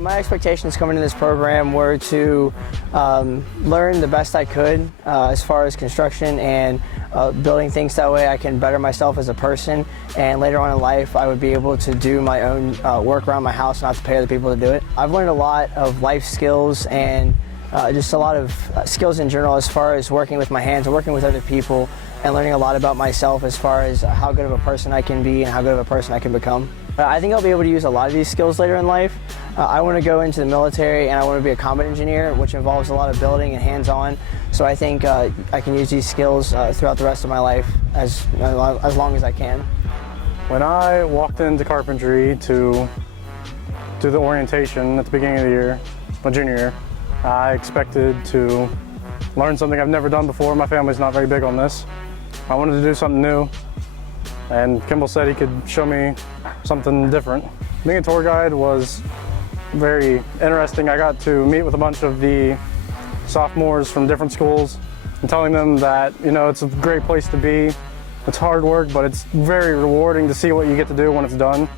My expectations coming into this program were to learn the best I could as far as construction and building things that way I can better myself as a person, and later on in life I would be able to do my own work around my house and not to pay other people to do it. I've learned a lot of life skills and just a lot of skills in general as far as working with my hands and working with other people and learning a lot about myself as far as how good of a person I can be and how good of a person I can become. I think I'll be able to use a lot of these skills later in life. I want to go into the military and I want to be a combat engineer, which involves a lot of building and hands-on. So I think I can use these skills throughout the rest of my life as long as I can. When I walked into carpentry to do the orientation at the beginning of the year, my junior year, I expected to learn something I've never done before. My family's not very big on this. I wanted to do something new, and Kimball said he could show me something different. Being a tour guide was very interesting. I got to meet with a bunch of the sophomores from different schools and telling them that, you know, it's a great place to be. It's hard work, but it's very rewarding to see what you get to do when it's done.